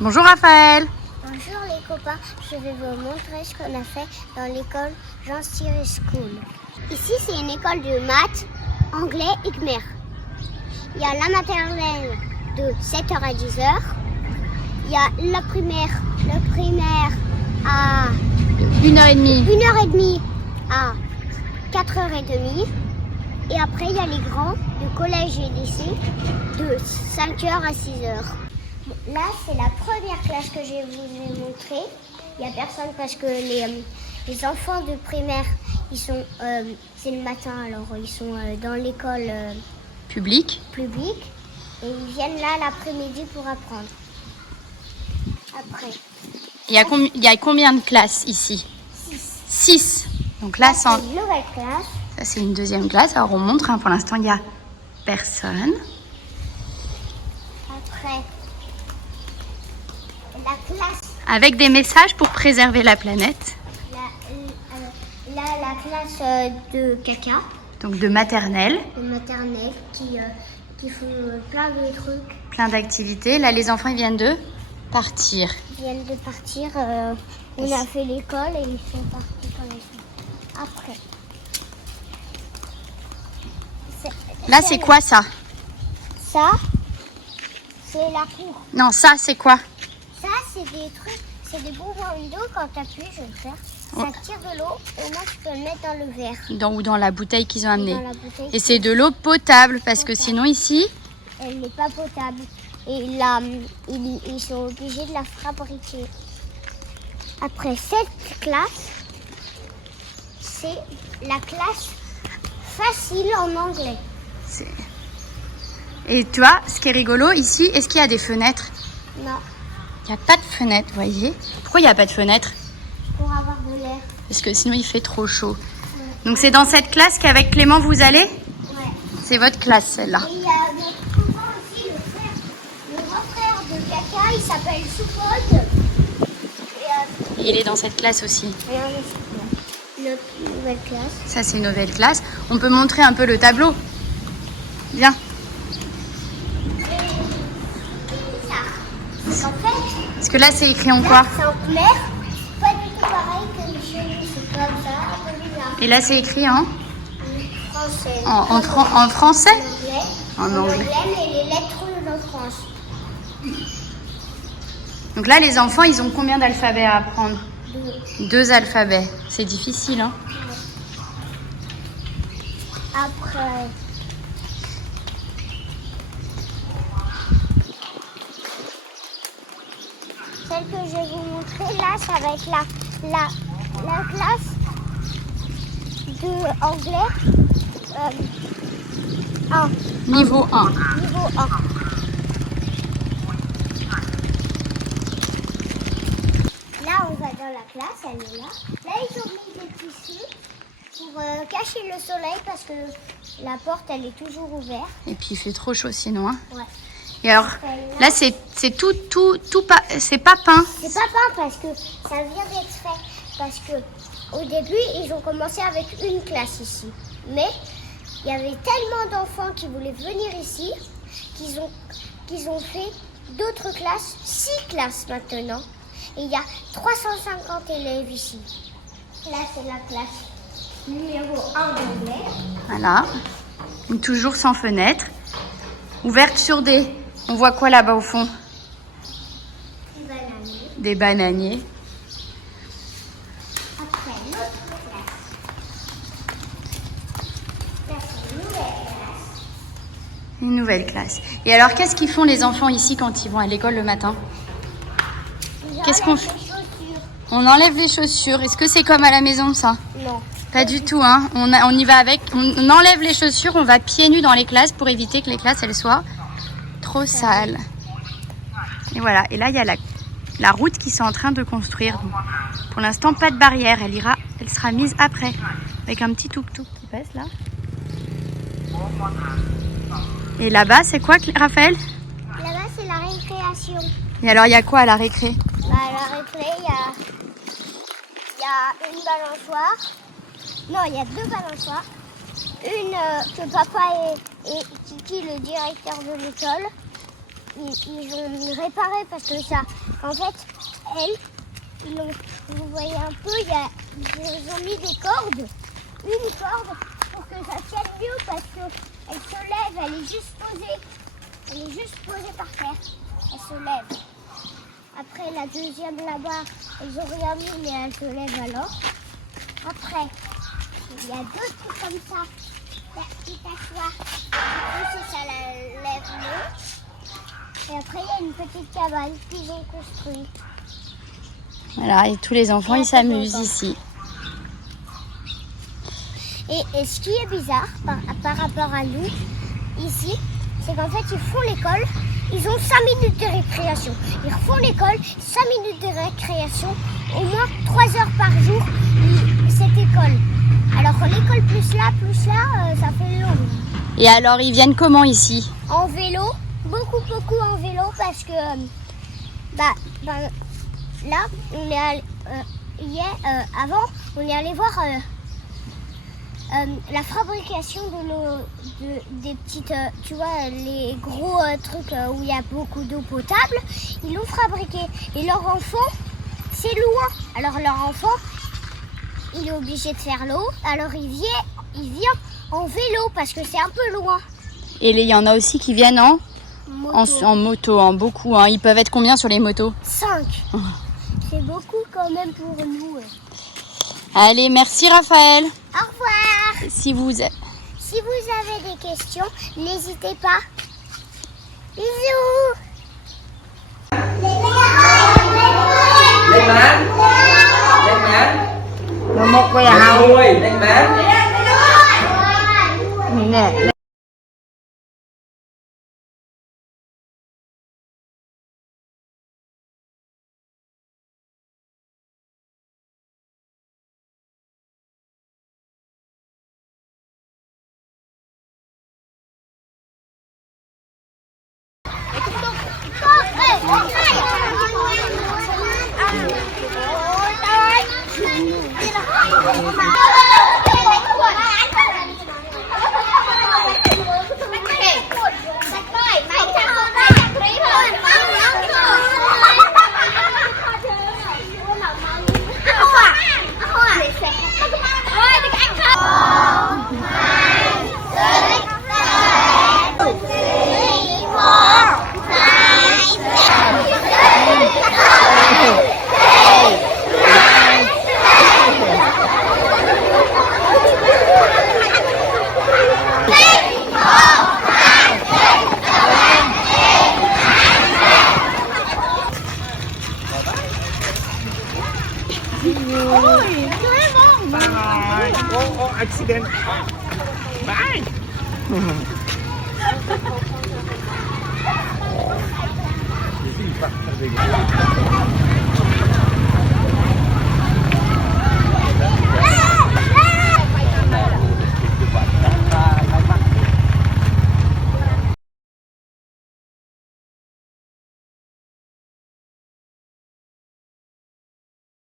Bonjour Raphaël. Bonjour les copains, je vais vous montrer ce qu'on a fait dans l'école Jean Cyril School. Ici c'est une école de maths, anglais et khmer. Il y a la maternelle de 7h à 10h. Il y a le primaire à 1h30. 1h30 à 4h30. Et après il y a les grands de collège et lycée de 5h à 6h. Là, c'est la première classe que je vous ai montrée. Il n'y a personne parce que les enfants de primaire, ils sont, c'est le matin, alors ils sont dans l'école Public. publique et ils viennent là l'après-midi pour apprendre. Après, Il y a combien de classes ici? 6. Donc là, c'est une nouvelle classe. ça c'est une deuxième classe. Alors on montre, pour l'instant il n'y a personne. Après, la classe, Avec des messages pour préserver la planète. la classe de caca, Donc de maternelle, de maternelle, qui font plein de trucs. plein d'activités. Là les enfants ils viennent de partir. Ils viennent de partir. On a fait l'école et ils sont partis quand ils sont. Après. Là c'est quoi ça? Ça, c'est la cour. Non, ça c'est quoi? Ça, c'est des trucs, c'est des bonbons d'eau. Quand tu appuies, je vais le faire. Ça tire de l'eau et moi, tu peux le mettre dans le verre. Ou dans la bouteille qu'ils ont amenée. Dans la bouteille. Et c'est de l'eau potable parce que sinon ici, Elle n'est pas potable. Et là, ils sont obligés de la fabriquer. Après, cette classe, c'est la classe facile en anglais. c'est... Et tu vois, ce qui est rigolo ici, est-ce qu'il y a des fenêtres? Non, Il n'y a pas de fenêtre, vous voyez? Pourquoi il n'y a pas de fenêtre? pour avoir de l'air. Parce que sinon il fait trop chaud. Donc c'est dans cette classe qu'avec Clément vous allez? Ouais. C'est votre classe celle-là. Et il y a notre copain aussi, le grand frère de Caca, il s'appelle Soupod. Et il est dans cette classe aussi. Notre nouvelle classe. Ça c'est une nouvelle classe. On peut montrer un peu le tableau. Viens. Ça. En fait, Parce que là c'est écrit en quoi? là, c'est en clair. C'est pas du tout pareil que chez nous. C'est comme ça, un peu bizarre. Et là c'est écrit en Français. en français? En En anglais. mais les lettres de France. Donc là les enfants ils ont combien d'alphabets à apprendre? Deux. 2 alphabets. C'est difficile hein? Après, celle que je vais vous montrer là, ça va être la classe de anglais 1, Niveau 1. niveau 1. Là, on va dans la classe, elle est là. Là, ils ont mis des tissus pour cacher le soleil parce que la porte, elle est toujours ouverte. Et puis il fait trop chaud sinon hein? Ouais. Et alors là c'est tout pas, c'est pas peint. C'est pas peint parce que ça vient d'être fait. Parce que au début, ils ont commencé avec une classe ici. Mais il y avait tellement d'enfants qui voulaient venir ici qu'ils ont fait d'autres classes, 6 classes maintenant. Et il y a 350 élèves ici. Là, c'est la classe numéro 1 d'anglais. Voilà. Toujours sans fenêtre. Ouverte sur des... On voit quoi là-bas au fond? Bananier. Des bananiers. Après, l'autre classe. Là, c'est une nouvelle classe. Une nouvelle classe. Et alors qu'est-ce qu'ils font les enfants ici quand ils vont à l'école le matin? Qu'est-ce qu'on fait? Les chaussures. On enlève les chaussures. Est-ce que c'est comme à la maison ça? Non. Pas du tout hein. On y va avec... On enlève les chaussures, on va pieds nus dans les classes pour éviter que les classes elles soient trop sales. Et voilà. Et là il y a la route qui sont en train de construire. Donc, pour l'instant pas de barrière. Elle sera mise après. Avec un petit tuk-tuk qui passe là. Et là-bas c'est quoi Raphaël? Là-bas, c'est la récréation. Et alors il y a quoi à la récré? À la récré, il y a une balançoire. Non, il y a 2 balançoires. Une que papa et Kiki, le directeur de l'école, ils ont réparé parce que ça, en fait, vous voyez un peu, ils ont mis des cordes, une corde pour que ça tienne mieux parce qu'elle se lève, elle est juste posée. Elle est juste posée par terre. Elle se lève. Après, la deuxième là-bas, ils ont rien mis, mais elle se lève alors. Après, il y a deux trucs comme ça. Qui t'assoit. Si ça la lève mieux. Et après, il y a une petite cabane qu'ils ont construite. Voilà, et tous les enfants, ils s'amusent ici. Et ce qui est bizarre par rapport à nous, ici, c'est qu'en fait, ils font l'école, ils ont 5 minutes de récréation. Ils refont l'école, 5 minutes de récréation, au moins 3 heures par jour, cette école. Alors l'école plus là, ça fait long. Et alors, ils viennent comment ici? En vélo, beaucoup en vélo, parce que là, on est allé, avant, on est allé voir la fabrication des petites, tu vois, les gros trucs où il y a beaucoup d'eau potable, ils l'ont fabriqué. Et leur enfant, c'est loin. Alors leur enfant, il est obligé de faire l'eau. Alors il vient en vélo parce que c'est un peu loin. Et il y en a aussi qui viennent en Moto. moto, beaucoup. Hein. Ils peuvent être combien sur les motos? 5. C'est beaucoup quand même pour nous. Allez, merci Raphaël. Au revoir. Si vous avez des questions, n'hésitez pas. Bisous. Accident. Bye.